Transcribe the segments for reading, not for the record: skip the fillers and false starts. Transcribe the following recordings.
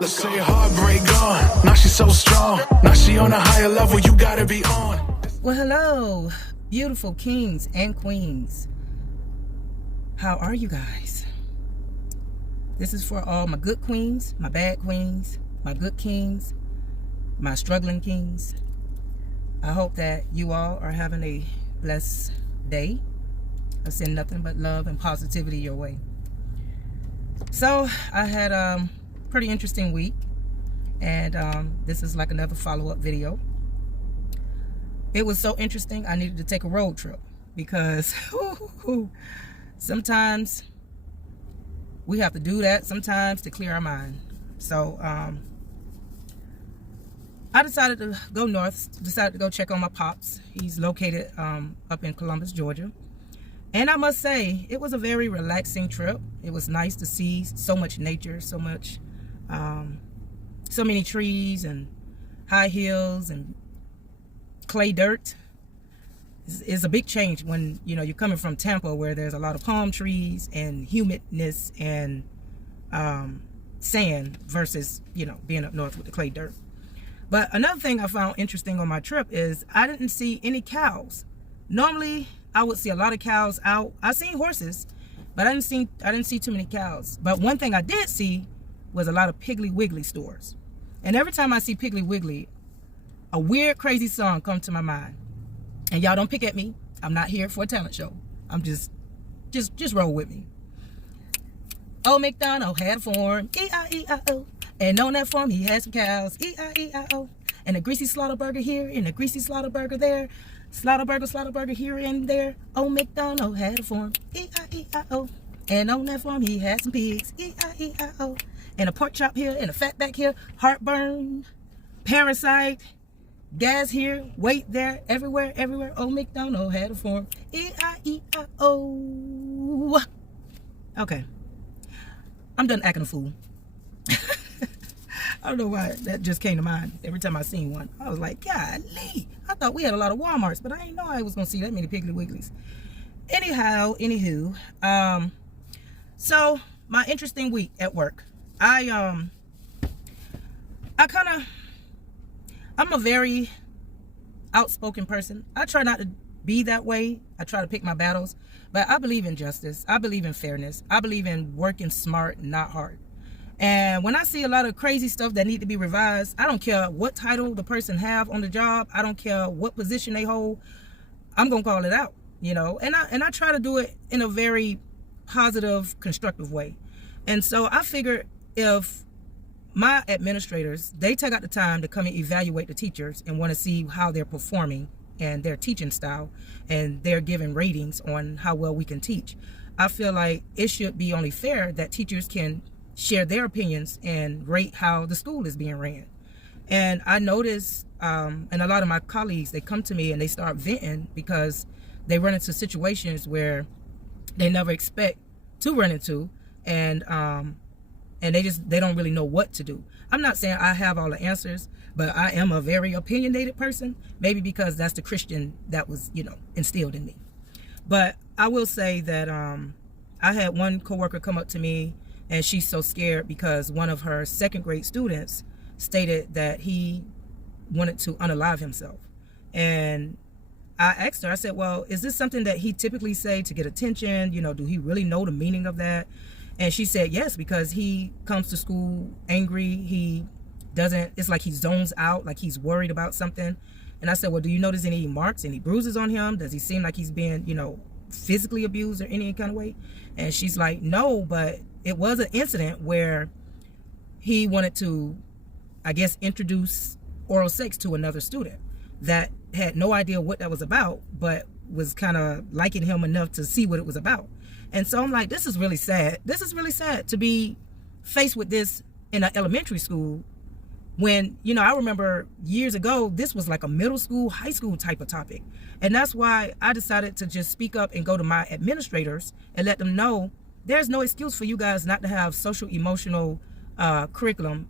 Let's say heartbreak gone. Now she's so strong. Now she on a higher level. You gotta be on. Well, hello, beautiful kings and queens. How are you guys? This is for all my good queens, my bad queens, my good kings, my struggling kings. I hope that you all are having a blessed day. I send nothing but love and positivity your way. So I had a pretty interesting week, and this is like another follow-up video. It was so interesting I needed to take a road trip because sometimes we have to do that sometimes to clear our mind. So I decided to go north, decided to go check on my pops. He's located up in Columbus, Georgia. And I must say, it was a very relaxing trip. It was nice to see so much nature, so many trees and high hills and clay dirt. It's a big change when, you know, you're coming from Tampa, where there's a lot of palm trees and humidness and sand, versus, you know, being up north with the clay dirt. But another thing I found interesting on my trip is I didn't see any cows. Normally, I would see a lot of cows out. I seen horses, but I didn't see too many cows. But one thing I did see was a lot of Piggly Wiggly stores. And every time I see Piggly Wiggly, a weird, crazy song comes to my mind. And y'all don't pick at me. I'm not here for a talent show. I'm just roll with me. Old MacDonald had a farm, E-I-E-I-O. And on that farm he had some cows, E-I-E-I-O. And a greasy slaughter burger here and a greasy slaughter burger there. Slaughter burger here and there. Old MacDonald had a farm, E-I-E-I-O. And on that farm he had some pigs, E-I-E-I-O. And a pork chop here and a fat back here. Heartburn, parasite, gas here, weight there, everywhere. Old MacDonald had a farm, E-I-E-I-O. Okay, I'm done acting a fool. I don't know why that just came to mind every time I seen one. I was like, golly, I thought we had a lot of Walmarts, but I didn't know I was gonna see that many Piggly Wigglies. Anywho, so my interesting week at work. I'm a very outspoken person. I try not to be that way. I try to pick my battles, but I believe in justice. I believe in fairness. I believe in working smart, not hard. And when I see a lot of crazy stuff that need to be revised, I don't care what title the person have on the job. I don't care what position they hold. I'm gonna call it out, you know. And I try to do it in a very positive, constructive way. And so I figured if my administrators, they take out the time to come and evaluate the teachers and want to see how they're performing and their teaching style, and they're giving ratings on how well we can teach, I feel like it should be only fair that teachers can share their opinions and rate how the school is being ran. And I notice, and a lot of my colleagues, they come to me and they start venting because they run into situations where they never expect to run into, and they don't really know what to do. I'm not saying I have all the answers, but I am a very opinionated person, maybe because that's the Christian that was, you know, instilled in me. But I will say that I had one coworker come up to me, and she's so scared because one of her second grade students stated that he wanted to unalive himself. And I asked her, I said, well, is this something that he typically say to get attention? You know, do he really know the meaning of that? And she said yes, because he comes to school angry. It's like he zones out, like he's worried about something. And I said, well, do you notice any marks, any bruises on him? Does he seem like he's being, you know, physically abused or any kind of way? And she's like, no, but it was an incident where he wanted to, I guess, introduce oral sex to another student that had no idea what that was about, but was kind of liking him enough to see what it was about. And so I'm like, this is really sad. This is really sad to be faced with this in an elementary school when, you know, I remember years ago, this was like a middle school, high school type of topic. And that's why I decided to just speak up and go to my administrators and let them know there's no excuse for you guys not to have social emotional curriculum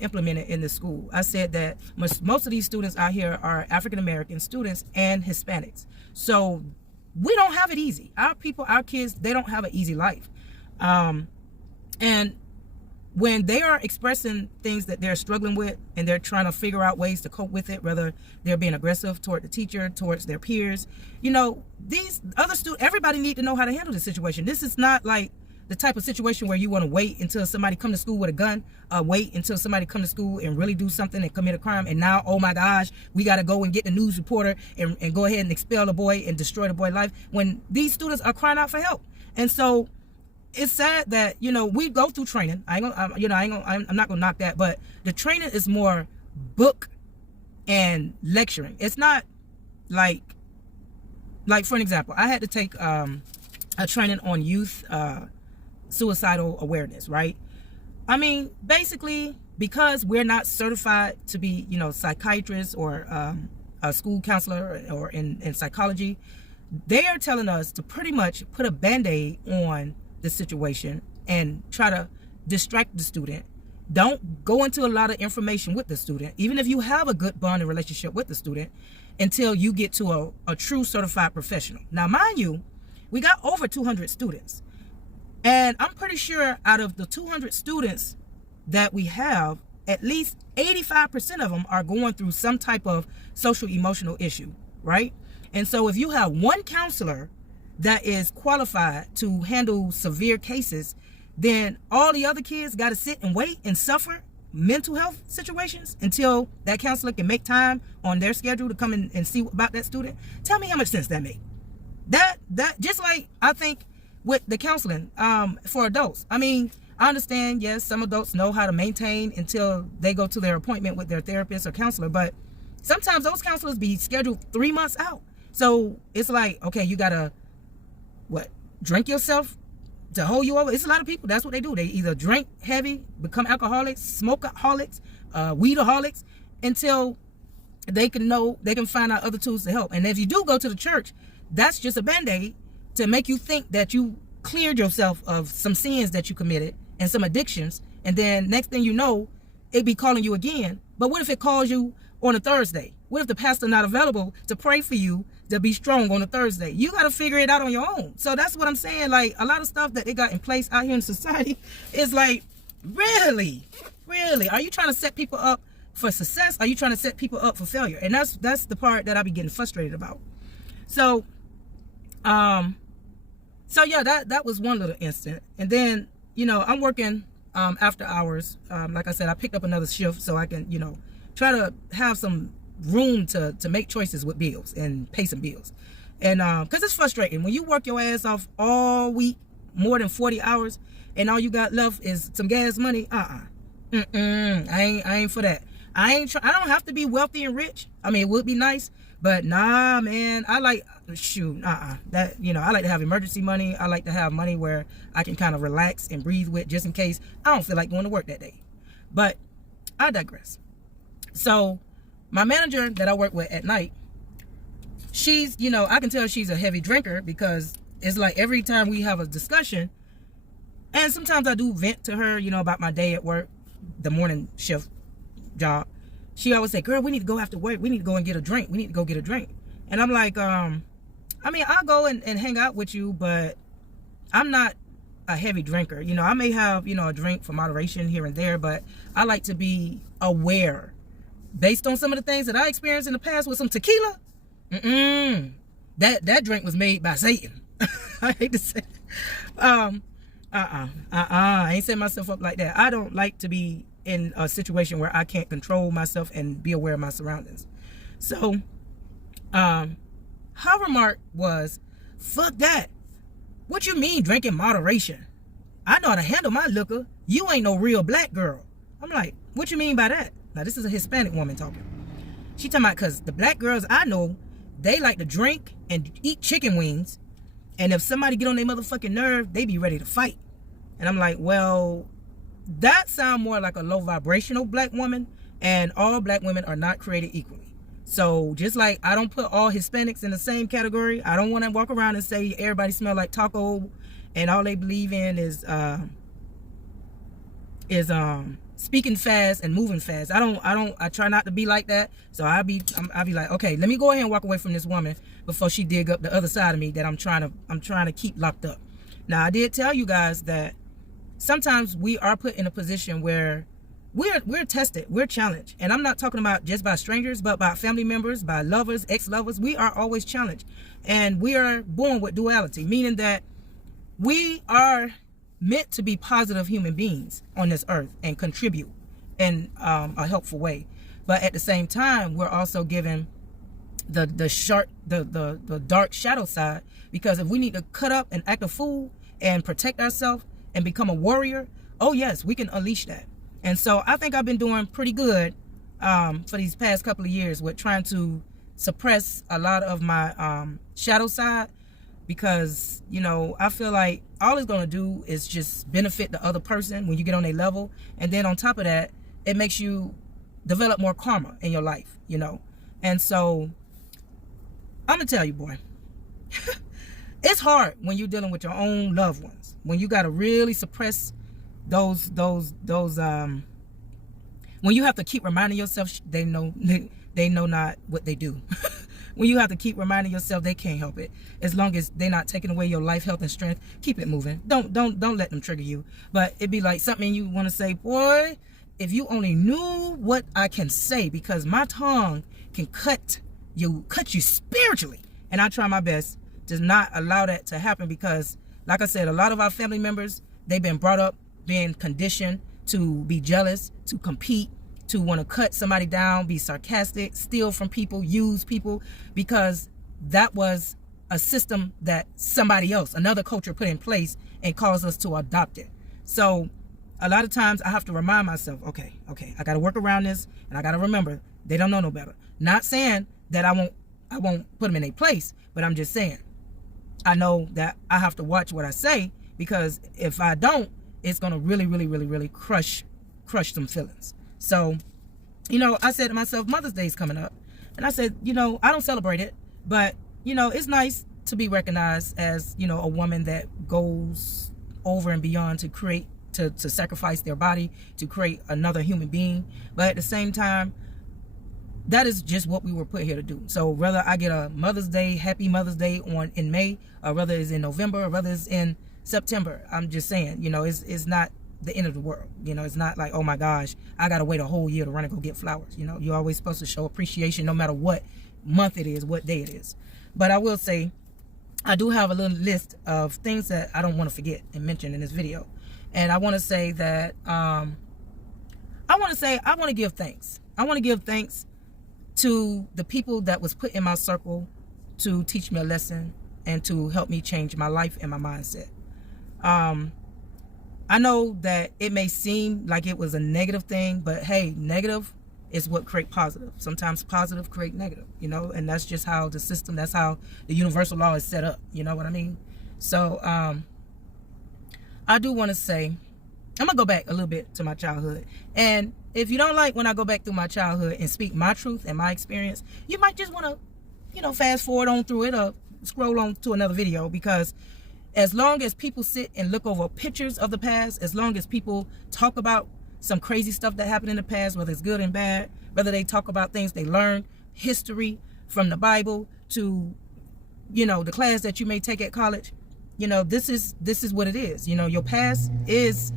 implemented in the school. I said that most of these students out here are African American students and Hispanics. So we don't have it easy. Our people, our kids, they don't have an easy life. And when they are expressing things that they're struggling with and they're trying to figure out ways to cope with it, whether they're being aggressive toward the teacher, towards their peers, you know, these other students, everybody need to know how to handle the situation. This is not like the type of situation where you want to wait until somebody come to school with a gun, wait until somebody come to school and really do something and commit a crime, and now, oh my gosh, we got to go and get the news reporter and go ahead and expel the boy and destroy the boy's life, when these students are crying out for help. And so it's sad that, you know, we go through training. I'm not gonna knock that, but the training is more book and lecturing. It's not like for an example, I had to take a training on youth suicidal awareness, right? I mean, basically, because we're not certified to be, you know, psychiatrists or a school counselor or in psychology, they are telling us to pretty much put a band-aid on the situation and try to distract the student. Don't go into a lot of information with the student, even if you have a good bonding relationship with the student, until you get to a true certified professional. Now, mind you, we got over 200 students. And I'm pretty sure out of the 200 students that we have, at least 85% of them are going through some type of social emotional issue, right? And so if you have one counselor that is qualified to handle severe cases, then all the other kids got to sit and wait and suffer mental health situations until that counselor can make time on their schedule to come in and see about that student. Tell me how much sense that makes. That just like I think with the counseling for adults. I mean, I understand, yes, some adults know how to maintain until they go to their appointment with their therapist or counselor, but sometimes those counselors be scheduled 3 months out. So it's like, okay, you gotta drink yourself to hold you over. It's a lot of people, that's what they do. They either drink heavy, become alcoholics, smokeaholics, weedaholics, until they can find out other tools to help. And if you do go to the church, that's just a band-aid to make you think that you cleared yourself of some sins that you committed and some addictions, and then next thing you know, it be calling you again. But what if it calls you on a Thursday? What if the pastor not available to pray for you to be strong on a Thursday? You got to figure it out on your own. So that's what I'm saying. Like, a lot of stuff that they got in place out here in society is like, really, are you trying to set people up for success? Are you trying to set people up for failure? And that's the part that I be getting frustrated about. So yeah, that was one little instant. And then, you know, I'm working after hours. Like I said, I picked up another shift so I can, you know, try to have some room to make choices with bills and pay some bills. And because it's frustrating when you work your ass off all week, more than 40 hours, and all you got left is some gas money. I ain't for that. I don't have to be wealthy and rich. I mean, it would be nice, but nah, man. I like that, you know, I like to have emergency money. I like to have money where I can kind of relax and breathe with, just in case I don't feel like going to work that day. But I digress. So my manager that I work with at night, she's, you know, I can tell she's a heavy drinker, because it's like every time we have a discussion, and sometimes I do vent to her, you know, about my day at work, the morning shift job. She always say, girl, we need to go after work. We need to go and get a drink. We need to go get a drink. And I'm like, I mean, I'll go and hang out with you, but I'm not a heavy drinker. You know, I may have, you know, a drink for moderation here and there, but I like to be aware. Based on some of the things that I experienced in the past with some tequila, that drink was made by Satan. I hate to say it. I ain't setting myself up like that. I don't like to be in a situation where I can't control myself and be aware of my surroundings. So, her remark was, fuck that. What you mean drinking moderation? I know how to handle my liquor. You ain't no real black girl. I'm like, what you mean by that? Now, this is a Hispanic woman talking. She talking about, because the black girls I know, they like to drink and eat chicken wings. And if somebody get on their motherfucking nerve, they be ready to fight. And I'm like, well, that sound more like a low vibrational black woman. And all black women are not created equally. So just like I don't put all Hispanics in the same category, I don't want to walk around and say everybody smell like taco and all they believe in is speaking fast and moving fast. I try not to be like that. So I'll be like, okay, let me go ahead and walk away from this woman before she dig up the other side of me that I'm trying to keep locked up. Now, I did tell you guys that sometimes we are put in a position where we're tested, we're challenged. And I'm not talking about just by strangers, but by family members, by lovers, ex-lovers. We are always challenged. And we are born with duality, meaning that we are meant to be positive human beings on this earth and contribute in a helpful way. But at the same time, we're also given the dark shadow side, because if we need to cut up and act a fool and protect ourselves and become a warrior, oh yes, we can unleash that. And so I think I've been doing pretty good for these past couple of years with trying to suppress a lot of my shadow side, because, you know, I feel like all it's going to do is just benefit the other person when you get on their level. And then on top of that, it makes you develop more karma in your life, you know. And so I'm going to tell you, boy, it's hard when you're dealing with your own loved ones, when you got to really suppress those when you have to keep reminding yourself they know not what they do. When you have to keep reminding yourself they can't help it, as long as they're not taking away your life, health, and strength, keep it moving. Don't let them trigger you. But it'd be like something you want to say, boy, if you only knew what I can say, because my tongue can cut you spiritually. And I try my best to not allow that to happen, because like I said, a lot of our family members, they've been brought up being conditioned to be jealous, to compete, to want to cut somebody down, be sarcastic, steal from people, use people, because that was a system that somebody else, another culture, put in place and caused us to adopt it. So a lot of times I have to remind myself, okay, I got to work around this, and I got to remember they don't know no better. Not saying that I won't put them in a place, but I'm just saying I know that I have to watch what I say, because if I don't, it's going to really crush some feelings. So, you know, I said to myself, Mother's Day is coming up. And I said, you know, I don't celebrate it, but, you know, it's nice to be recognized as, you know, a woman that goes over and beyond to create, to sacrifice their body, to create another human being. But at the same time, that is just what we were put here to do. So whether I get a Mother's Day, happy Mother's Day in May, or whether it's in November, or whether it's in September, I'm just saying, you know, it's not the end of the world. You know, it's not like, oh my gosh, I gotta wait a whole year to run and go get flowers. You know, you're always supposed to show appreciation no matter what month it is, what day it is. But I will say, I do have a little list of things that I don't want to forget and mention in this video. And I want to say that I want to give thanks. I want to give thanks to the people that was put in my circle to teach me a lesson and to help me change my life and my mindset. I know that it may seem like it was a negative thing, but hey, negative is what create positive. Sometimes positive create negative, you know, and that's just how the system, that's how the universal law is set up. You know what I mean? So, I do want to say, I'm going to go back a little bit to my childhood. And if you don't like when I go back through my childhood and speak my truth and my experience, you might just want to, you know, fast forward on through it or scroll on to another video, because as long as people sit and look over pictures of the past, as long as people talk about some crazy stuff that happened in the past, whether it's good and bad, whether they talk about things they learned, history from the Bible to, you know, the class that you may take at college, you know, this is what it is. You know, your past is,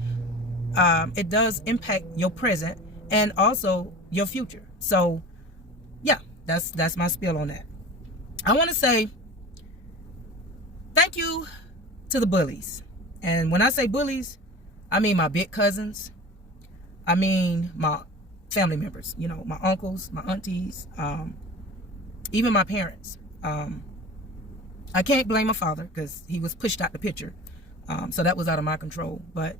it does impact your present and also your future. So yeah, that's my spiel on that. I want to say thank you to the bullies. And when I say bullies, I mean my big cousins. I mean my family members, you know, my uncles, my aunties, even my parents. I can't blame my father because he was pushed out the picture. So that was out of my control. But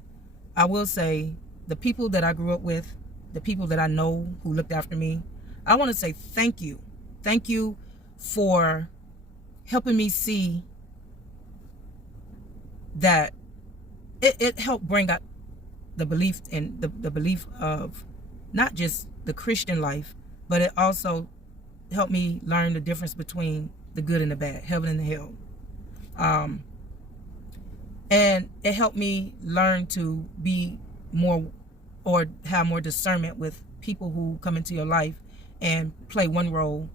I will say the people that I grew up with, the people that I know who looked after me, I want to say thank you. Thank you for helping me see that it helped bring out the belief in the belief of not just the Christian life, but it also helped me learn the difference between the good and the bad, heaven and hell. And it helped me learn to be more, or have more discernment with people who come into your life and play one role,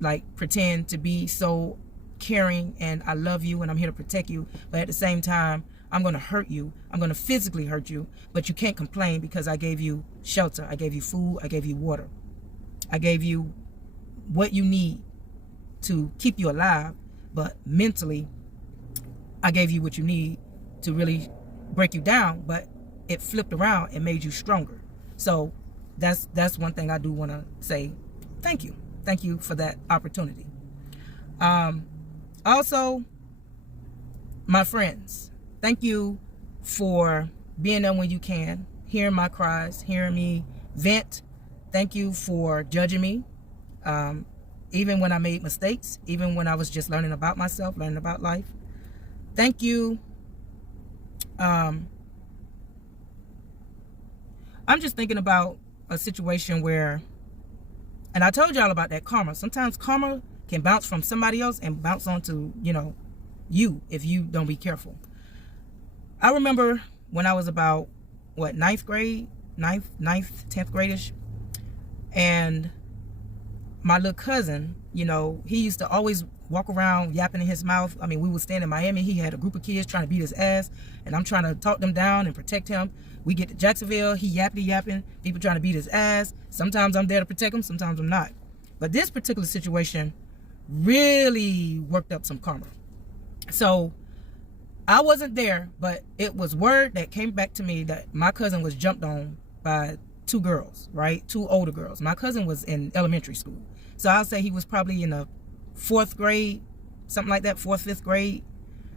like pretend to be so caring and I love you and I'm here to protect you, but at the same time I'm going to hurt you. I'm going to physically hurt you. But you can't complain because I gave you shelter. I gave you food. I gave you water. I gave you what you need to keep you alive. But mentally, I gave you what you need to really break you down. But it flipped around and made you stronger. So that's one thing I do want to say. Thank you. Thank you for that opportunity. Also, my friends, thank you for being there when you can, hearing my cries, hearing me vent. Thank you for judging me, even when I made mistakes, even when I was just learning about myself, learning about life. Thank you. I'm just thinking about a situation where, and I told y'all about that karma. Sometimes karma can bounce from somebody else and bounce onto, you if you don't be careful. I remember when I was about, 10th grade, 10th grade-ish. And my little cousin, he used to always walk around yapping in his mouth. I mean, we would stand in Miami. He had a group of kids trying to beat his ass. And I'm trying to talk them down and protect him. We get to Jacksonville. He yapping. People trying to beat his ass. Sometimes I'm there to protect him. Sometimes I'm not. But this particular situation really worked up some karma. So I wasn't there, but it was word that came back to me that my cousin was jumped on by two girls, right? Two older girls. My cousin was in elementary school. So I'll say he was probably in the 4th grade, something like that, 4th, 5th grade.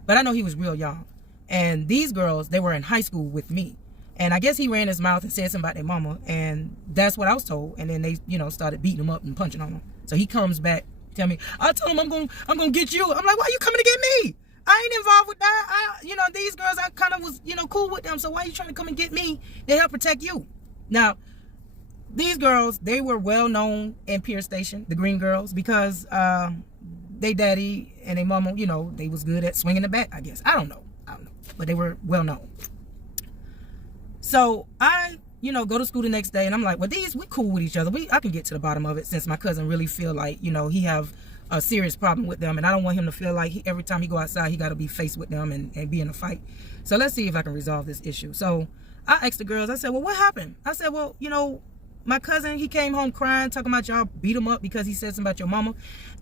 But I know he was real young. And these girls, they were in high school with me. And I guess he ran his mouth and said something about their mama. And that's what I was told. And then they, started beating him up and punching on him. So he comes back, tell me, I told him I'm gonna get you. I'm like, why are you coming to get me? I ain't involved with that. These girls, I kind of was, cool with them. So why are you trying to come and get me to help protect you? Now, these girls, they were well known in Pier Station, the Green Girls, because they daddy and they mama, they was good at swinging the bat, I guess. I don't know. But they were well known. So I, go to school the next day and I'm like, well, we cool with each other. I can get to the bottom of it since my cousin really feel like, he have a serious problem with them. And I don't want him to feel like every time he go outside, he got to be faced with them and be in a fight. So let's see if I can resolve this issue. So I asked the girls, I said, well, what happened? I said, well, my cousin, he came home crying, talking about y'all beat him up because he said something about your mama.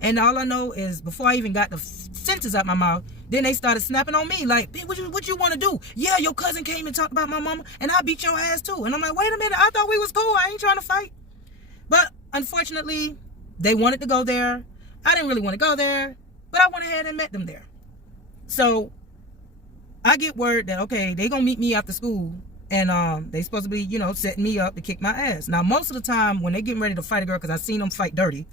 And all I know is before I even got the sentence out my mouth, then they started snapping on me like, what you want to do? Yeah, your cousin came and talked about my mama and I beat your ass too. And I'm like, wait a minute, I thought we was cool. I ain't trying to fight. But unfortunately, they wanted to go there. I didn't really want to go there, but I went ahead and met them there. So I get word that, okay, they going to meet me after school. And they supposed to be, setting me up to kick my ass. Now, most of the time when they getting ready to fight a girl, because I seen them fight dirty,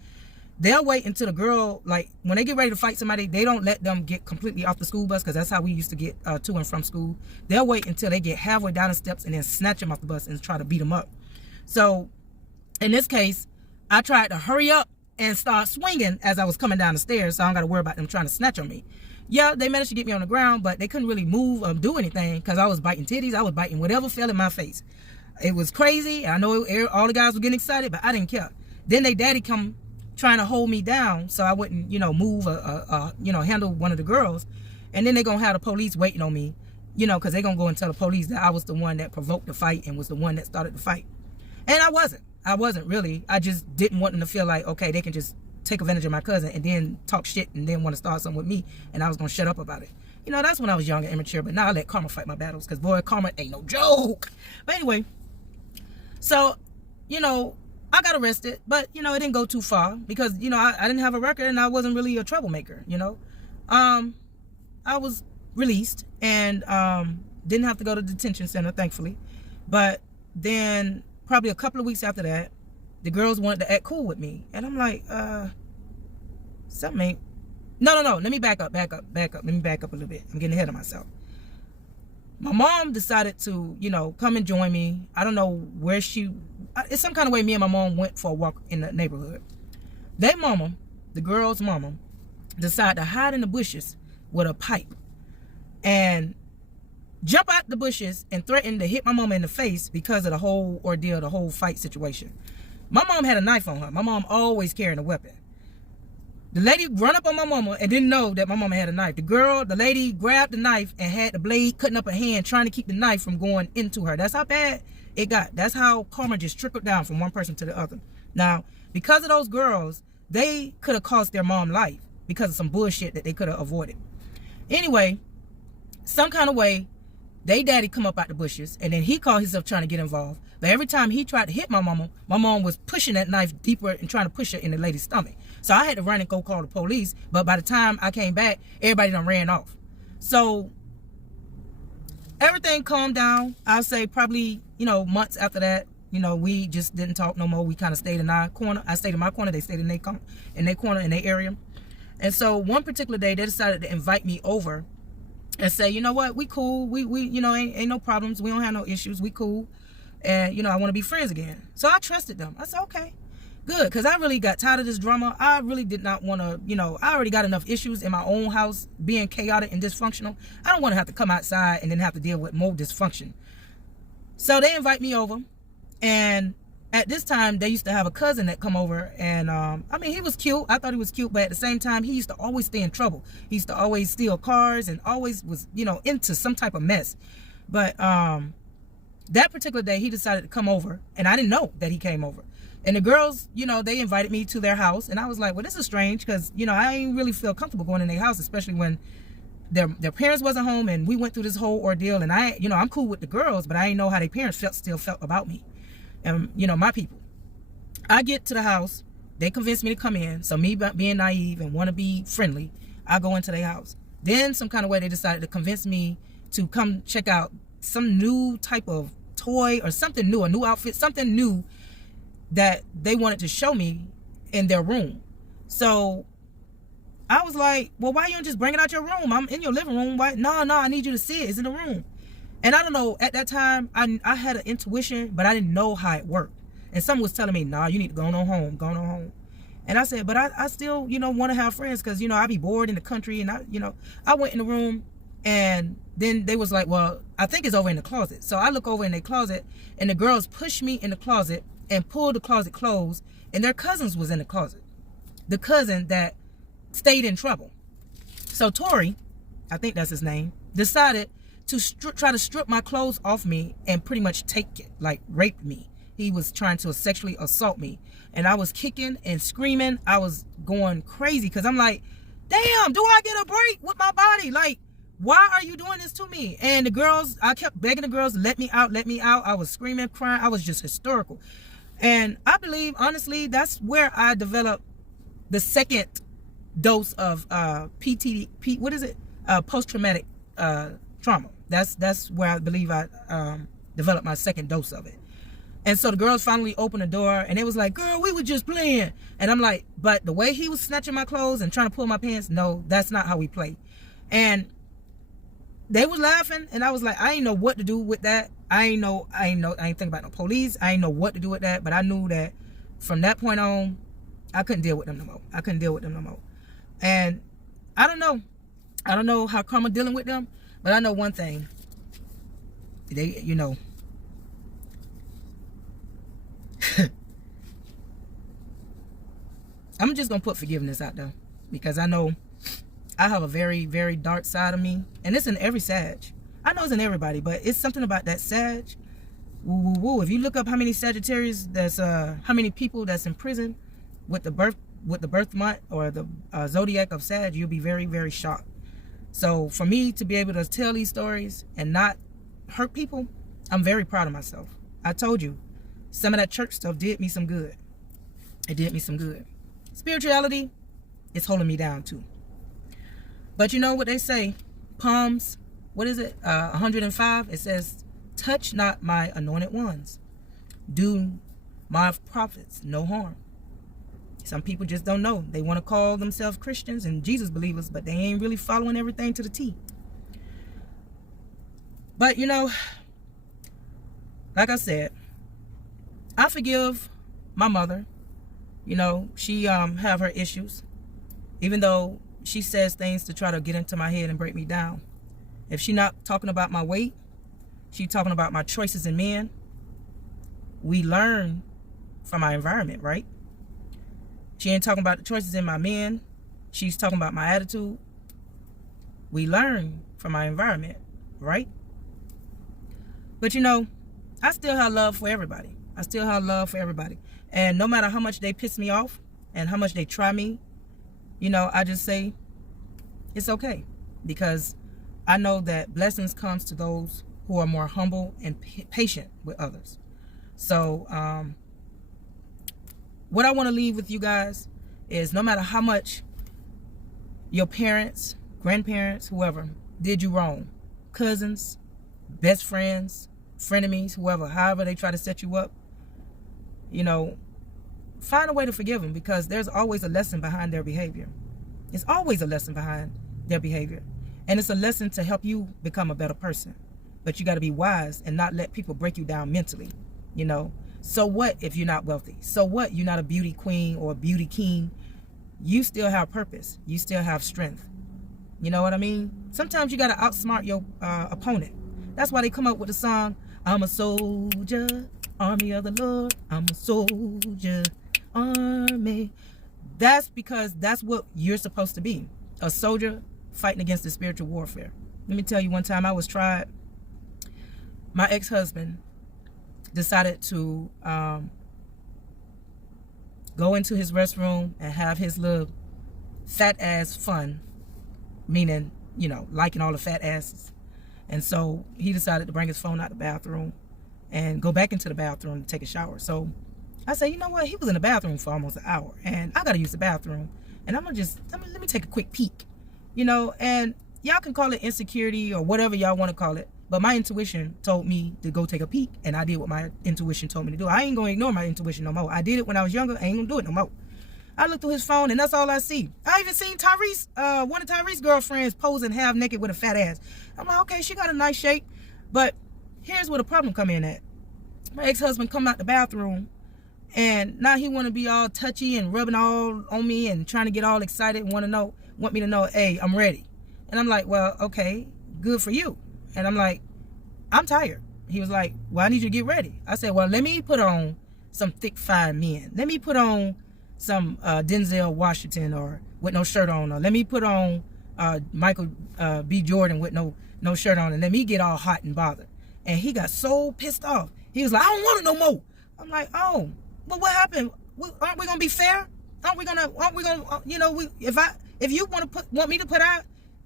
they'll wait until the girl, like, when they get ready to fight somebody, they don't let them get completely off the school bus, because that's how we used to get to and from school. They'll wait until they get halfway down the steps and then snatch them off the bus and try to beat them up. So, in this case, I tried to hurry up and start swinging as I was coming down the stairs, so I don't got to worry about them trying to snatch on me. Yeah, they managed to get me on the ground, but they couldn't really move or do anything because I was biting titties. I was biting whatever fell in my face. It was crazy. I know all the guys were getting excited, but I didn't care. Then they daddy come trying to hold me down so I wouldn't, move or handle one of the girls. And then they're going to have the police waiting on me, because they're going to go and tell the police that I was the one that provoked the fight and was the one that started the fight. And I wasn't really. I just didn't want them to feel like, okay, they can just take advantage of my cousin and then talk shit and then want to start something with me, and I was going to shut up about it. That's when I was young and immature, but now I let karma fight my battles, because boy, karma ain't no joke. But anyway, so, I got arrested, but, it didn't go too far because, I didn't have a record and I wasn't really a troublemaker, I was released and didn't have to go to the detention center, thankfully. But then probably a couple of weeks after that, the girls wanted to act cool with me. And I'm like, something ain't... No. Let me back up. Let me back up a little bit. I'm getting ahead of myself. My mom decided to, come and join me. I don't know where it's some kind of way me and my mom went for a walk in the neighborhood. Their mama, the girl's mama, decided to hide in the bushes with a pipe and jump out the bushes and threaten to hit my mama in the face because of the whole ordeal, the whole fight situation. My mom had a knife on her. My mom always carried a weapon. The lady run up on my mama and didn't know that my mama had a knife. The lady grabbed the knife and had the blade cutting up her hand, trying to keep the knife from going into her. That's how bad it got. That's how karma just trickled down from one person to the other. Now, because of those girls, they could have cost their mom life because of some bullshit that they could have avoided. Anyway, some kind of way, they daddy come up out the bushes, and then he called himself trying to get involved. But every time he tried to hit my mom was pushing that knife deeper and trying to push her in the lady's stomach. So I had to run and go call the police. But by the time I came back, everybody done ran off. So everything calmed down. I'll say probably, months after that, we just didn't talk no more. We kind of stayed in our corner. I stayed in my corner. They stayed in their corner, in their area. And so one particular day, they decided to invite me over and say, you know what, we cool. We ain't no problems. We don't have no issues. We cool. And, I want to be friends again. So I trusted them. I said, okay, good. Because I really got tired of this drama. I really did not want to, I already got enough issues in my own house being chaotic and dysfunctional. I don't want to have to come outside and then have to deal with more dysfunction. So they invite me over. And at this time, they used to have a cousin that come over. And, he was cute. I thought he was cute. But at the same time, he used to always stay in trouble. He used to always steal cars and always was, into some type of mess. But that particular day, he decided to come over. And I didn't know that he came over. And the girls, they invited me to their house. And I was like, well, this is strange. Because, I ain't really feel comfortable going in their house, especially when their parents wasn't home. And we went through this whole ordeal. And I'm cool with the girls. But I didn't know how their parents still felt about me. And, my people. I get to the house. They convinced me to come in. So me being naive and want to be friendly, I go into their house. Then some kind of way they decided to convince me to come check out some new type of toy or something new, a new outfit, something new that they wanted to show me in their room. So I was like, well, why you don't just bring it out your room? I'm in your living room. Why? No, I need you to see it. It's in the room. And I don't know, at that time, I had an intuition, but I didn't know how it worked. And someone was telling me, nah, you need to go on home. And I said, but I still, want to have friends because, I be bored in the country. And I went in the room and then they was like, well, I think it's over in the closet. So I look over in their closet and the girls pushed me in the closet and pulled the closet closed. And their cousins was in the closet. The cousin that stayed in trouble. So Tory, I think that's his name, decided to try to strip my clothes off me and pretty much take it, like rape me. He was trying to sexually assault me. And I was kicking and screaming. I was going crazy because I'm like, damn, do I get a break with my body? Like, why are you doing this to me? And the girls, I kept begging the girls, let me out. I was screaming, crying. I was just hysterical. And I believe, honestly, that's where I developed the second dose of post-traumatic trauma. That's where I believe I developed my second dose of it. And so the girls finally opened the door and it was like, girl, we were just playing. And I'm like, but the way he was snatching my clothes and trying to pull my pants, no, that's not how we play. And they was laughing and I was like, I ain't know what to do with that. I ain't think about no police. I ain't know what to do with that. But I knew that from that point on, I couldn't deal with them no more. And I don't know how karma dealing with them, but I know one thing. They, I'm just gonna put forgiveness out there because I know I have a very, very dark side of me, and it's in every Sag. I know it's in everybody, but it's something about that Sag. Woo, woo, woo. If you look up how many Sagittarius, how many people that's in prison with the birth month or the zodiac of Sag, you'll be very, very shocked. So for me to be able to tell these stories and not hurt people, I'm very proud of myself. I told you, some of that church stuff did me some good. It did me some good. Spirituality is holding me down too. But you know what they say? Psalms, 105? It says, touch not my anointed ones. Do my prophets no harm. Some people just don't know. They want to call themselves Christians and Jesus believers, but they ain't really following everything to the T. But like I said, I forgive my mother. She have her issues. Even though she says things to try to get into my head and break me down. If she not talking about my weight, she talking about my choices in men. We learn from our environment, right? She ain't talking about the choices in my men. she's talking about my attitude. We learn from our environment, right? But I still have love for everybody. I still have love for everybody. And no matter how much they piss me off and how much they try me, I just say it's okay, because I know that blessings comes to those who are more humble and patient with others. So what I want to leave with you guys is, no matter how much your parents, grandparents, whoever did you wrong, cousins, best friends, frenemies, whoever, however they try to set you up, find a way to forgive them, because there's always a lesson behind their behavior. It's always a lesson behind their behavior. And it's a lesson to help you become a better person. But you got to be wise and not let people break you down mentally. So what if you're not wealthy? So what? You're not a beauty queen or a beauty king. You still have purpose. You still have strength. You know what I mean? Sometimes you got to outsmart your opponent. That's why they come up with the song, I'm a soldier, army of the Lord. I'm a soldier, army. That's because that's what you're supposed to be. A soldier fighting against the spiritual warfare. Let me tell you, one time I was tried. My ex-husband decided to go into his restroom and have his little fat ass fun, meaning, liking all the fat asses. And so he decided to bring his phone out the bathroom and go back into the bathroom to take a shower. So I said, you know what? He was in the bathroom for almost an hour, and I got to use the bathroom. And I'm going to let me take a quick peek, and y'all can call it insecurity or whatever y'all want to call it. But my intuition told me to go take a peek, and I did what my intuition told me to do. I ain't going to ignore my intuition no more. I did it when I was younger. I ain't going to do it no more. I looked through his phone, and that's all I see. I even seen Tyrese, one of Tyrese's girlfriends, posing half naked with a fat ass. I'm like, okay, she got a nice shape. But here's where the problem come in at. My ex-husband come out the bathroom, and now he want to be all touchy and rubbing all on me and trying to get all excited and want me to know, hey, I'm ready. And I'm like, well, okay, good for you. And I'm like, I'm tired. He was like, well, I need you to get ready. I said, well, let me put on some thick, fine men. Let me put on some Denzel Washington or with no shirt on. Or let me put on Michael B. Jordan with no shirt on. And let me get all hot and bothered. And he got so pissed off. He was like, I don't want it no more. I'm like, oh, well, what happened? Aren't we gonna be fair? Aren't we gonna? If you want me to put out,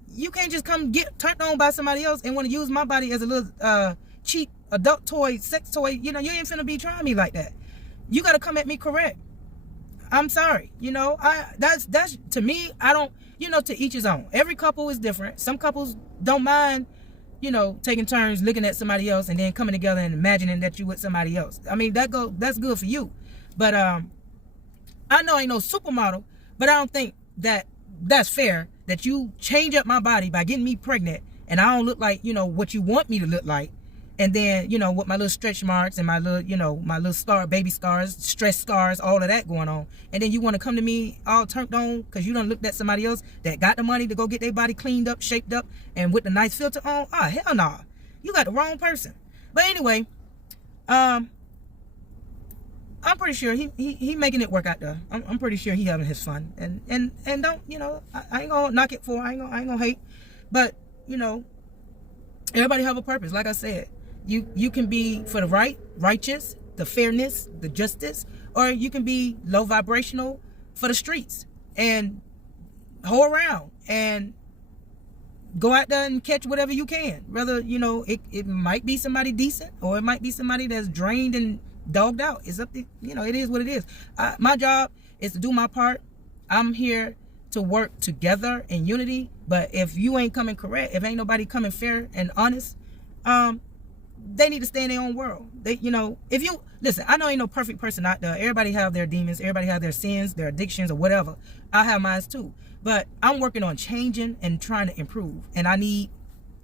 you can't just come get turned on by somebody else and want to use my body as a little cheap adult toy, sex toy. You ain't finna be trying me like that. You gotta come at me correct. I'm sorry. That's to me. I don't. To each his own. Every couple is different. Some couples don't mind, taking turns looking at somebody else and then coming together and imagining that you with somebody else. I mean, that's good for you. But I know I ain't no supermodel, but I don't think that's fair that you change up my body by getting me pregnant and I don't look like, what you want me to look like. And then, with my little stretch marks and my little baby scars, stress scars, all of that going on. And then you want to come to me all turned on because you done looked at somebody else that got the money to go get their body cleaned up, shaped up, and with the nice filter on. Ah, hell nah. You got the wrong person. But anyway, I'm pretty sure he making it work out there. I'm pretty sure he having his fun. And don't, I ain't gonna knock it for, I ain't gonna hate. But, everybody have a purpose. Like I said, you can be for the righteous, the fairness, the justice, or you can be low vibrational for the streets and hoe around and go out there and catch whatever you can. Whether, it might be somebody decent or it might be somebody that's drained and dogged out. It's up to, it is what it is. My job is to do my part. I'm here to work together in unity. But if you ain't coming correct, if ain't nobody coming fair and honest, they need to stay in their own world. If you listen, I know ain't no perfect person out there. Everybody have their demons. Everybody have their sins, their addictions, or whatever. I have mine too. But I'm working on changing and trying to improve. And I need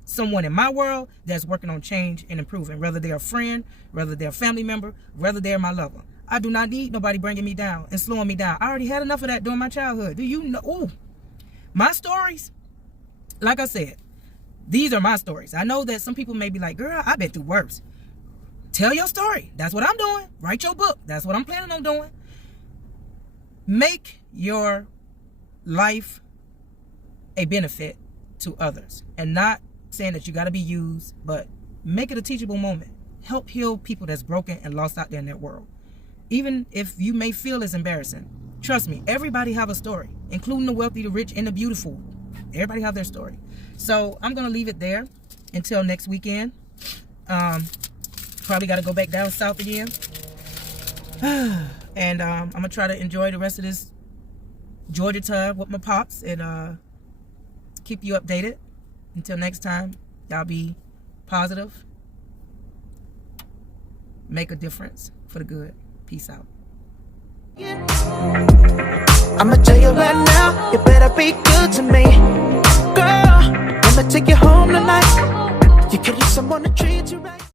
someone in my world that's working on change and improving. Whether they're a friend, whether they're a family member, whether they're my lover. I do not need nobody bringing me down and slowing me down. I already had enough of that during my childhood. Do you know? Ooh, my stories. Like I said, these are my stories. I know that some people may be like, girl, I've been through worse. Tell your story. That's what I'm doing. Write your book. That's what I'm planning on doing. Make your life a benefit to others, and not saying that you got to be used, but make it a teachable moment. Help heal people that's broken and lost out there in that world. Even if you may feel it's embarrassing, trust me, everybody have a story, including the wealthy, the rich, and the beautiful. Everybody have their story. So I'm going to leave it there until next weekend. Probably got to go back down south again. And I'm going to try to enjoy the rest of this Georgia time with my pops and keep you updated. Until next time, y'all be positive. Make a difference for the good. Peace out. I'ma tell you right now, you better be good to me. Girl, I'ma take you home tonight. You could use someone to treat you right.